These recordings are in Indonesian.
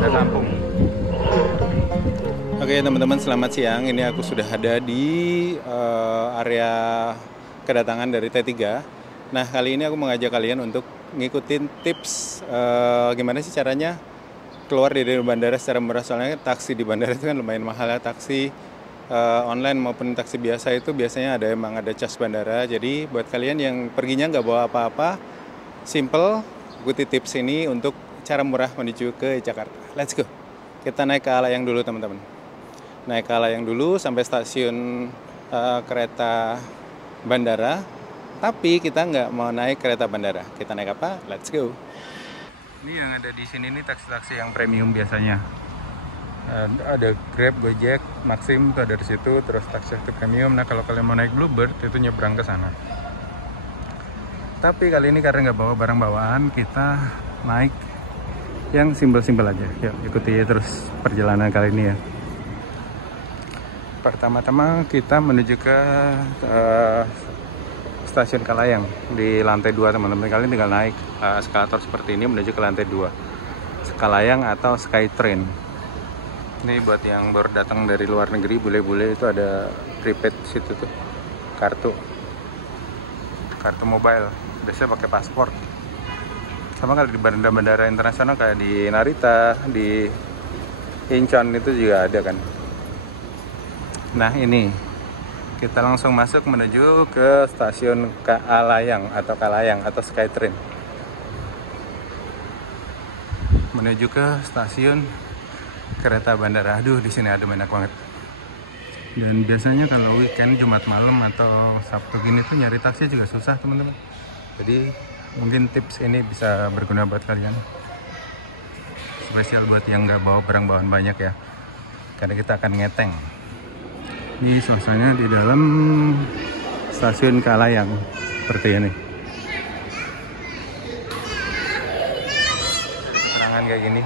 ada kampung. Oke teman-teman, selamat siang. Ini aku sudah ada di area kedatangan dari T3. Nah, kali ini aku mengajak kalian untuk ngikutin tips gimana sih caranya keluar dari bandara secara murah. Soalnya taksi di bandara itu kan lumayan mahal ya. Taksi online maupun taksi biasa itu biasanya emang ada cas bandara. Jadi buat kalian yang perginya nggak bawa apa-apa, simple, ikuti tips ini untuk cara murah menuju ke Jakarta. Let's go. Kita naik ke Alayang dulu teman-teman. Naik ke Alayang dulu sampai stasiun kereta bandara. Tapi kita nggak mau naik kereta bandara. Kita naik apa? Let's go. Ini yang ada di sini nih taksi-taksi yang premium biasanya. Ada Grab, Gojek, Maxim itu ada di situ. Terus taksi premium. Nah kalau kalian mau naik Bluebird itu nyebrang ke sana. Tapi kali ini karena nggak bawa barang bawaan, kita naik yang simpel-simpel aja. Yuk ikuti terus perjalanan kali ini ya. Pertama-tama kita menuju ke stasiun Kalayang di lantai 2 teman-teman. Kalian tinggal naik eskalator seperti ini menuju ke lantai 2 Kalayang atau Skytrain. Ini buat yang baru datang dari luar negeri, bule-bule itu ada prepaid situ tuh, kartu mobile, biasanya pakai paspor. Sama kali di bandara-bandara internasional kayak di Narita, di Incheon itu juga ada kan. Nah ini kita langsung masuk menuju ke stasiun Kalayang atau Skytrain. Menuju ke stasiun kereta bandara. Aduh, di sini ada banyak banget. Dan biasanya kalau weekend Jumat malam atau Sabtu gini tuh nyari taksi juga susah teman-teman. Jadi mungkin tips ini bisa berguna buat kalian. Spesial buat yang nggak bawa barang bawaan banyak ya. Karena kita akan ngeteng. Ini suasananya di dalam stasiun Kalayang seperti ini. Terangan kayak gini.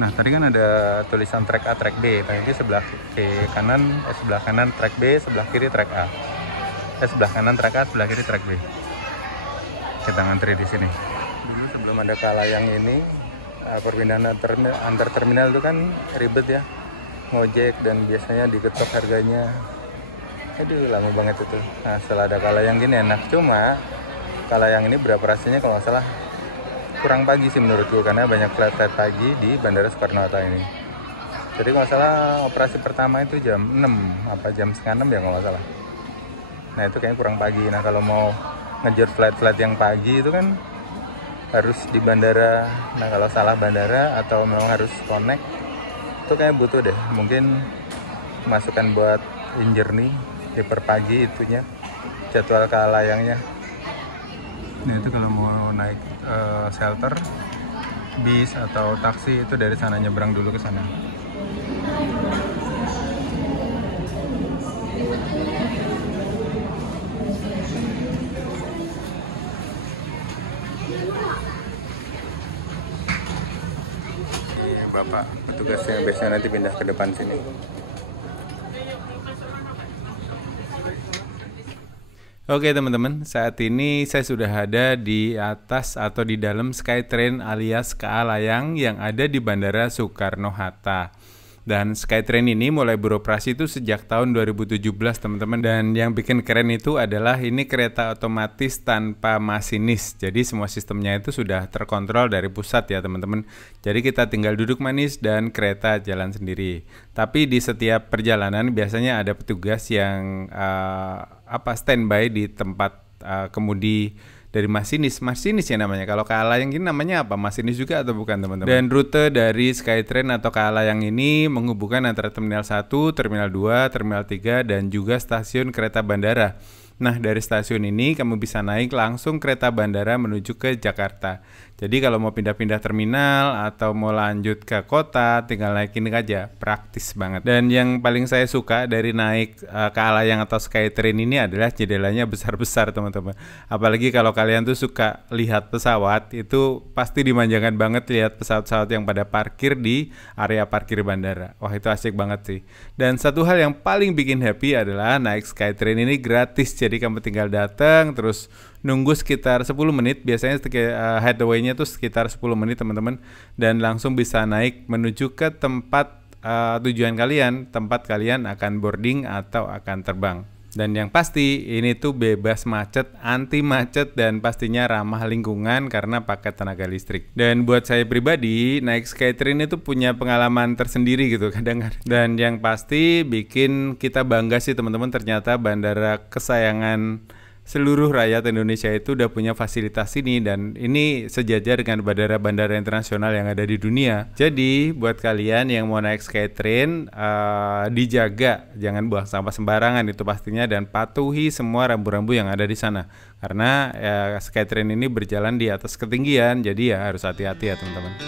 Nah tadi kan ada tulisan track A, track B. Nah ini sebelah kanan track B, sebelah kiri track A. Sebelah kanan track A, sebelah kiri track B. Kita ngantri di sini. Dulu sebelum ada Kalayang ini, perpindahan antar terminal itu kan ribet ya. Ngojek dan biasanya diketok harganya. Aduh lama banget itu. Nah setelah ada Kalayang gini enak. Cuma Kalayang ini beroperasinya kalau nggak salah kurang pagi sih menurutku, karena banyak flight pagi di Bandara Soekarno-Hatta ini. Jadi kalau nggak salah operasi pertama itu jam 6 apa jam setengah 6 ya kalau nggak salah. Nah itu kayaknya kurang pagi. Nah kalau mau ngejar flight yang pagi itu kan harus di bandara. Nah kalau salah bandara atau memang harus connect itu kayak butuh deh mungkin masukan buat InJourney diperpagi itunya jadwal Kalayangnya. Nah itu kalau mau naik shelter, bis atau taksi itu dari sana nyebrang dulu ke sana. Bapak petugasnya biasanya nanti pindah ke depan sini. Oke teman-teman, saat ini saya sudah ada di atas atau di dalam Skytrain alias Kalayang yang ada di Bandara Soekarno-Hatta. Dan Skytrain ini mulai beroperasi itu sejak tahun 2017 teman-teman. Dan yang bikin keren itu adalah ini kereta otomatis tanpa masinis. Jadi semua sistemnya itu sudah terkontrol dari pusat ya teman-teman. Jadi kita tinggal duduk manis dan kereta jalan sendiri. Tapi di setiap perjalanan biasanya ada petugas yang standby di tempat kemudi dari masinis ya namanya. Kalau Kalayang ini namanya apa? Masinis juga atau bukan teman-teman? Dan rute dari Skytrain atau Kalayang ini menghubungkan antara Terminal 1, Terminal 2, Terminal 3 dan juga stasiun kereta bandara. Nah dari stasiun ini kamu bisa naik langsung kereta bandara menuju ke Jakarta. Jadi kalau mau pindah-pindah terminal atau mau lanjut ke kota, tinggal naik ini aja, praktis banget. Dan yang paling saya suka dari naik Kalayang atau Skytrain ini adalah jendelanya besar-besar teman-teman. Apalagi kalau kalian tuh suka lihat pesawat, itu pasti dimanjakan banget lihat pesawat-pesawat yang pada parkir di area parkir bandara. Wah itu asik banget sih. Dan satu hal yang paling bikin happy adalah naik Skytrain ini gratis. Jadi kamu tinggal datang terus nunggu sekitar 10 menit, biasanya headway-nya tuh sekitar 10 menit teman-teman, dan langsung bisa naik menuju ke tempat tujuan kalian, tempat kalian akan boarding atau akan terbang. Dan yang pasti ini tuh bebas macet, anti macet, dan pastinya ramah lingkungan karena pakai tenaga listrik. Dan buat saya pribadi, naik Skytrain itu punya pengalaman tersendiri gitu kadang-kadang. Dan yang pasti bikin kita bangga sih teman-teman, ternyata bandara kesayangan seluruh rakyat Indonesia itu udah punya fasilitas ini, dan ini sejajar dengan bandara-bandara internasional yang ada di dunia. Jadi buat kalian yang mau naik Skytrain, dijaga, jangan buang sampah sembarangan itu pastinya, dan patuhi semua rambu-rambu yang ada di sana. Karena Skytrain ini berjalan di atas ketinggian, jadi ya harus hati-hati ya teman-teman.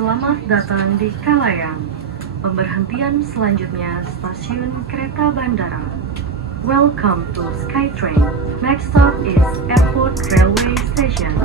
Selamat datang di Kalayang. Pemberhentian selanjutnya stasiun kereta bandara. Welcome to Skytrain. Next stop is Airport Railway Station.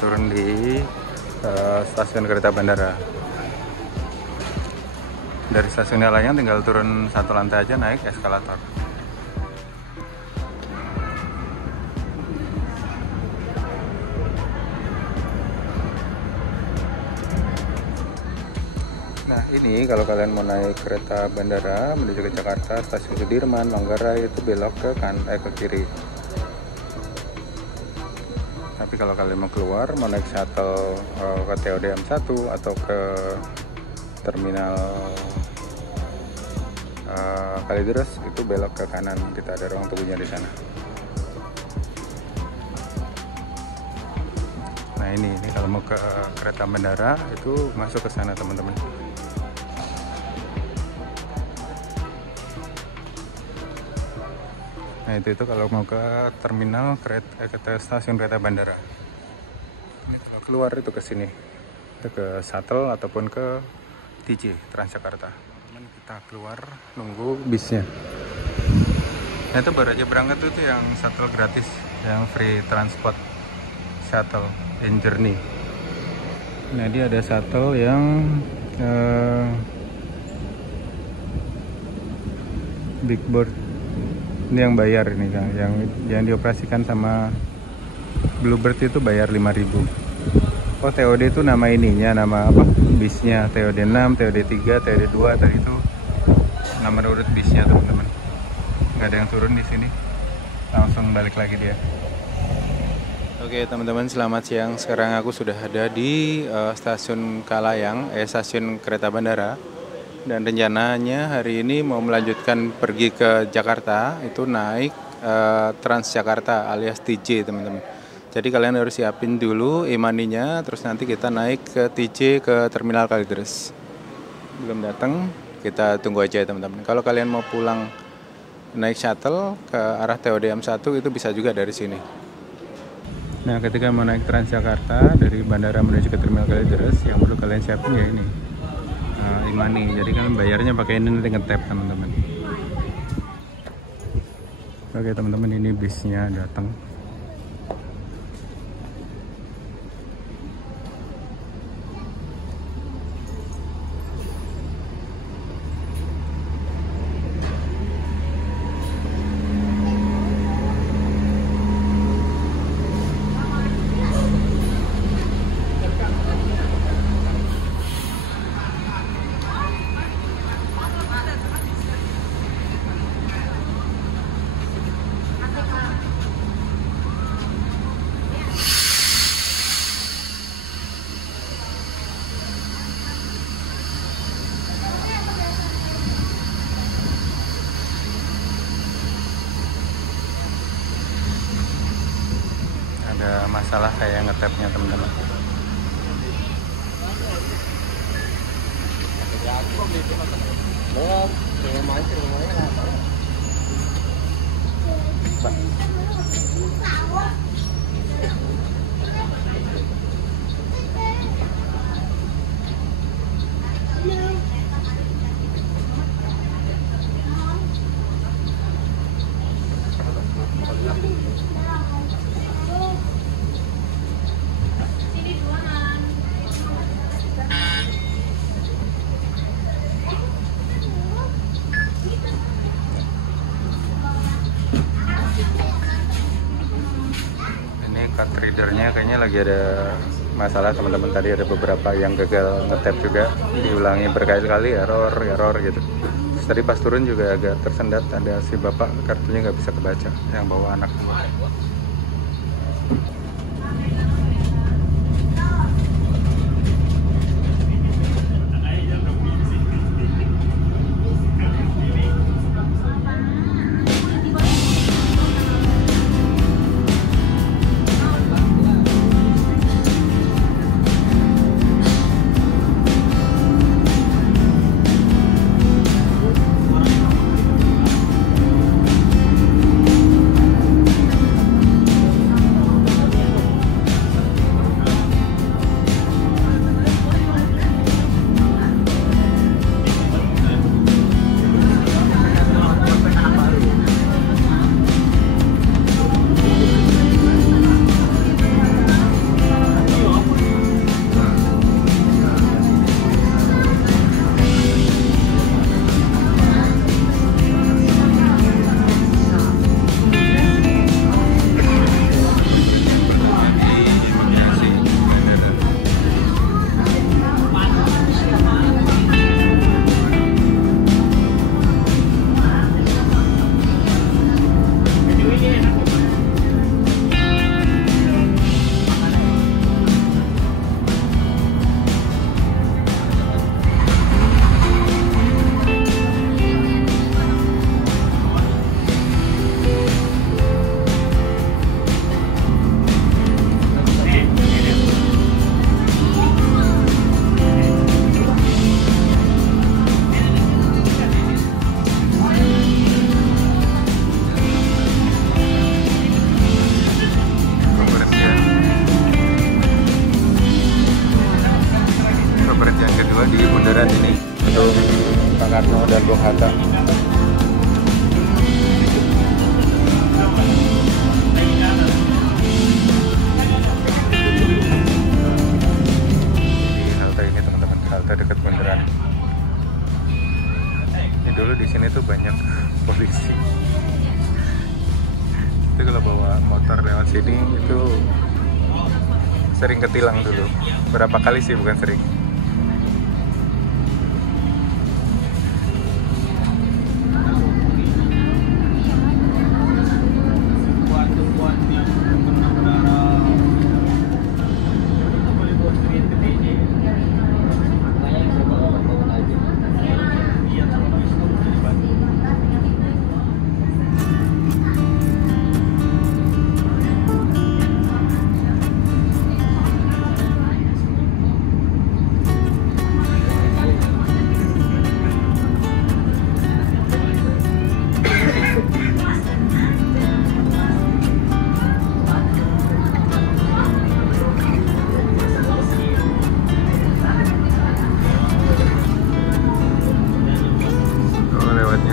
turun di stasiun kereta bandara. Dari stasiun Alayang tinggal turun 1 lantai aja, naik eskalator. Nah ini kalau kalian mau naik kereta bandara menuju ke Jakarta, stasiun Sudirman, Manggarai, itu belok ke ke kiri. Tapi kalau kalian mau keluar, mau naik shuttle ke TOD M1 atau ke terminal Kalideres, itu belok ke kanan. Kita ada ruang tunggunya di sana. Nah ini kalau mau ke kereta bandara itu masuk ke sana teman-teman. Nah itu kalau mau ke terminal kereta stasiun kereta bandara. Ini kalau keluar itu ke sini, itu ke shuttle ataupun ke TJ Transjakarta. Kita keluar nunggu bisnya. Nah itu baru aja berangkat tuh, itu yang shuttle gratis, yang free transport shuttle in journey. Nah dia ada shuttle yang Big Bird. Ini yang bayar ini Kang, yang dioperasikan sama Bluebird itu bayar 5.000. Oh TOD itu nama ininya, nama apa? Bisnya TOD 6, TOD 3, TOD 2 tadi itu nama urut bisnya teman-teman. Nggak ada yang turun di sini, langsung balik lagi dia. Oke teman-teman, selamat siang. Sekarang aku sudah ada di stasiun Kalayang, stasiun kereta bandara. Dan rencananya hari ini mau melanjutkan pergi ke Jakarta, itu naik Transjakarta alias TJ teman-teman. Jadi kalian harus siapin dulu e-money-nya, terus nanti kita naik ke TJ ke terminal Kalideres. Belum datang, kita tunggu aja ya teman-teman. Kalau kalian mau pulang naik shuttle ke arah TOD M1 itu bisa juga dari sini. Nah ketika mau naik Transjakarta dari bandara menuju ke terminal Kalideres, yang perlu kalian siapin ya ini e-money. Jadi kalian bayarnya pakai ini, nanti nge-tap teman-teman. Oke teman-teman, ini bisnya datang. Ada masalah kayak ngetapnya teman-teman. Card readernya kayaknya lagi ada masalah teman-teman. Tadi ada beberapa yang gagal ngetap juga, diulangi berkali-kali, error gitu. Terus tadi pas turun juga agak tersendat, ada si bapak kartunya nggak bisa kebaca yang bawa anak. gedung Soekarno dan Bung Hatta. Di halte ini teman-teman, halte dekat bundaran. Ini dulu di sini tuh banyak polisi. Itu kalau bawa motor lewat sini itu sering ketilang dulu. Berapa kali sih, bukan sering.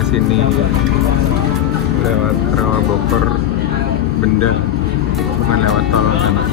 Sini lewat Rawa Bogor Benda, bukan lewat tol sana.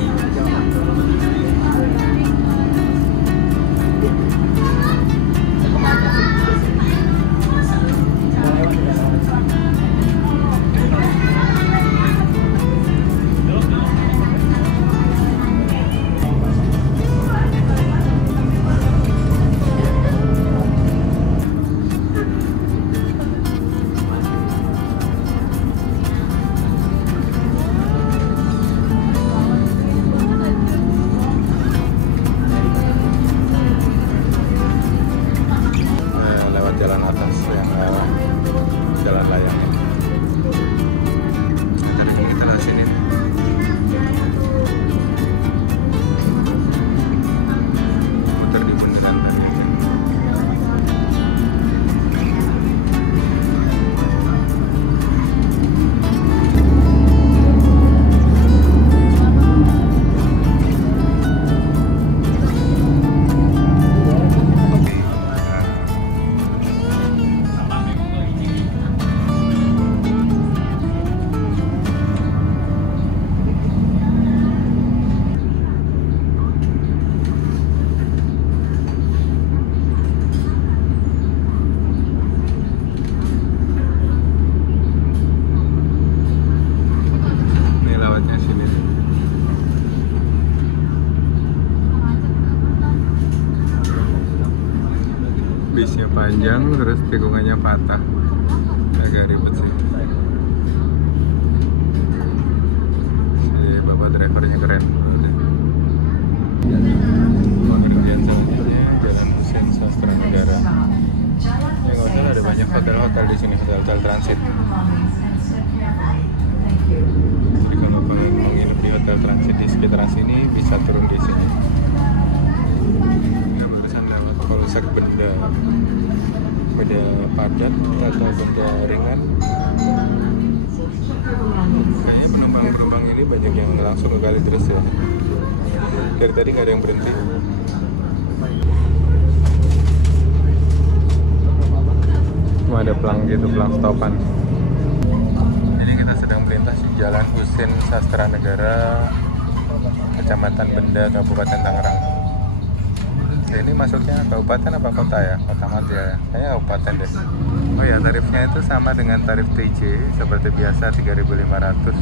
Jalan atas yang jalan layang ini. Tadi kita lewat sini. Muter di bundaran tadi. Bisnya panjang, terus tikungannya patah, agak ribet sih. Bapak drivernya keren. Pengerjaan selanjutnya Jalan Husein Sastra Negara. Ya nggak usah, ada banyak hotel-hotel di sini, hotel-hotel transit. Jadi kalau kalian mau nginep di hotel transit di sekitar sini, bisa turun di sini. Polsek benda padat atau benda ringan. Kayaknya penumpang ini banyak yang langsung ke Kalideres ya. Dari tadi nggak ada yang berhenti. Cuma ada pelang gitu, pelang stopan. Jadi kita sedang melintas di Jalan Husein Sastra Negara, Kecamatan Benda, Kabupaten Tangerang. Ini masuknya kabupaten apa kota ya? Kota Madya ya? Kayaknya kabupaten deh. Oh ya, tarifnya itu sama dengan tarif TJ seperti biasa, 3.500.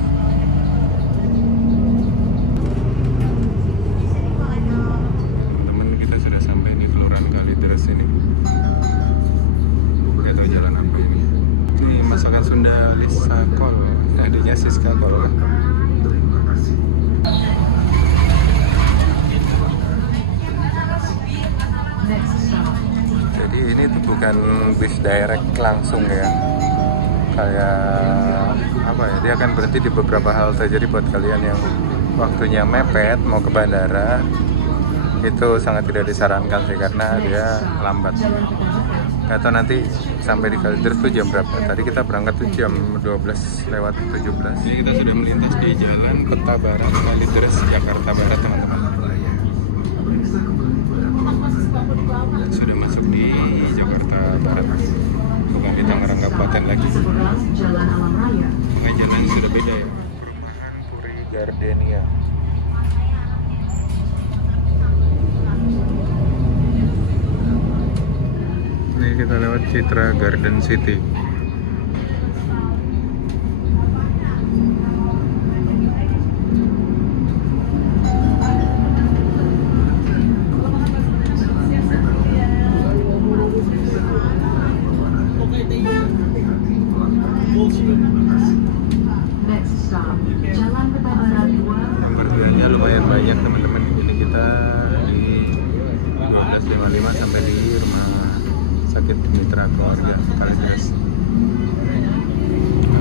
Teman kita sudah sampai di Kelurahan Kalideres ini. Gak tahu jalan apa ini. Ini masakan Sunda Lisa Kol. Tadinya Siska Kol lah. Jadi ini tuh bukan bis direct langsung ya, kayak apa ya, dia akan berhenti di beberapa halte. Jadi buat kalian yang waktunya mepet mau ke bandara, itu sangat tidak disarankan sih, karena dia lambat. Gak tau nanti sampai di Kalideres tuh jam berapa. Tadi kita berangkat tuh jam 12:17. Ini kita sudah melintas di Jalan Kota Barat Kalideres, Jakarta Barat teman-teman. Sudah masuk di Jakarta lagi. Seberang Jalan Alam Raya. Jalan sudah beda ya. Perumahan Puri Gardenia. Ini kita lewat Citra Garden City. Next stop, Jalan Peta Barat 2. Yang parkirannya lumayan banyak teman-teman. Ini kita di 12.55 sampai di rumah sakit Mitra Keluarga Kalideres.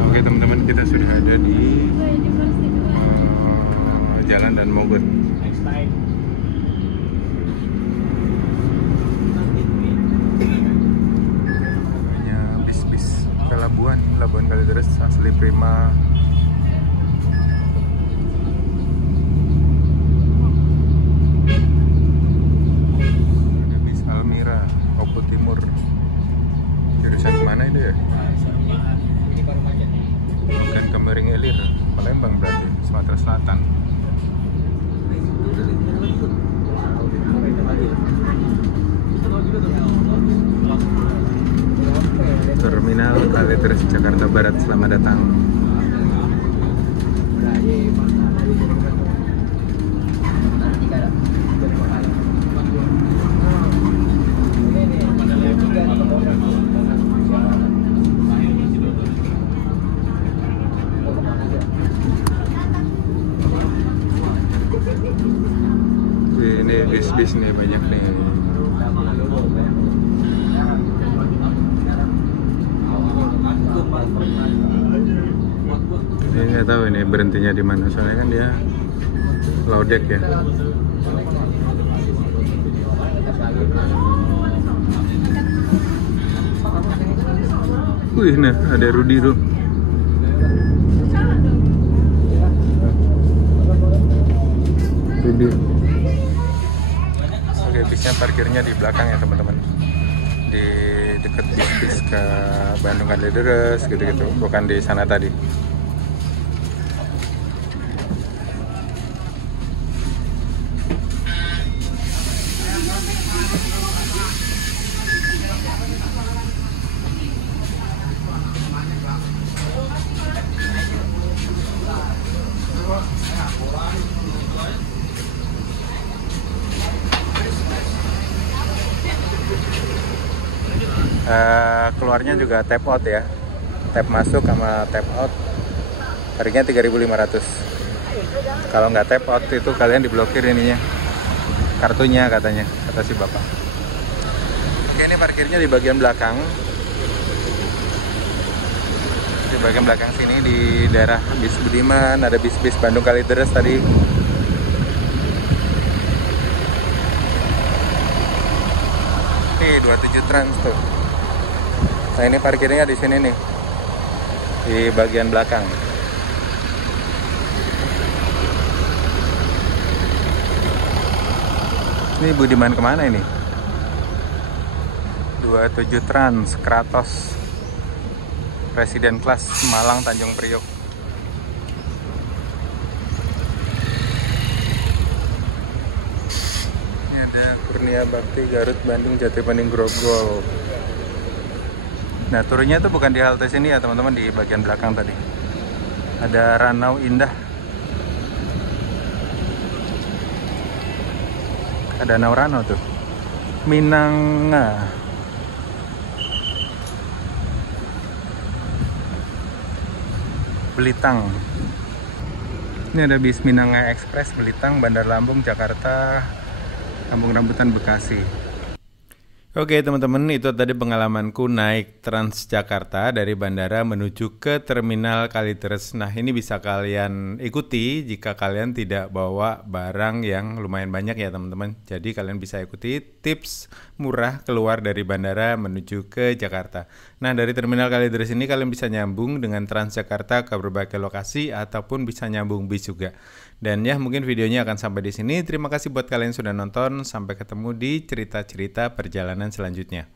Oke teman-teman, kita sudah ada di Jalan Dan Mogot. Bis-bis ke Labuan Kalideres asli prima. Ada bis Almira, Opo Timur. Jurusan kemana itu ya? Bukan ke Mering Ilir, Palembang berarti, Sumatera Selatan. Terminal Kalideres Jakarta Barat, selamat datang. Ini bis-bis nih banyak nih. Ini nggak tahu ini berhentinya di mana, soalnya kan dia low deck ya. Wih, nah ada Rudy tuh. Rudy. Oke, bisnya parkirnya di belakang ya teman-teman. Di dekat bis ke Bandung Kalideres gitu-gitu, bukan di sana tadi. Keluarnya juga tap out ya, tap masuk sama tap out, harganya 3.500. Kalau nggak tap out itu kalian diblokir ininya, kartunya katanya, kata si bapak. Oke, ini parkirnya di bagian belakang, di bagian belakang sini di daerah bis Budiman. Ada bis-bis Bandung Kalideres tadi. Nih 27 Trans tuh. Nah ini parkirnya di sini nih, di bagian belakang. Ini Budiman kemana ini? 27 Trans, Kratos, Presiden Kelas, Malang, Tanjung Priok. Ini ada Kurnia Bakti, Garut, Bandung, Jatibening, Grogol. Nah, turunnya itu bukan di halte sini ya teman-teman, di bagian belakang tadi. Ada Ranau Indah. Ada Danau Ranau tuh. Minanga. Belitang. Ini ada bis Minanga Express Belitang, Bandar Lampung, Jakarta, Kampung Rambutan, Bekasi. Oke teman-teman, itu tadi pengalamanku naik Transjakarta dari bandara menuju ke Terminal Kalideres. Nah ini bisa kalian ikuti jika kalian tidak bawa barang yang lumayan banyak ya teman-teman. Jadi kalian bisa ikuti tips murah keluar dari bandara menuju ke Jakarta. Nah dari Terminal Kalideres ini kalian bisa nyambung dengan Transjakarta ke berbagai lokasi ataupun bisa nyambung bis juga. Dan ya mungkin videonya akan sampai di sini. Terima kasih buat kalian yang sudah nonton. Sampai ketemu di cerita-cerita perjalanan selanjutnya.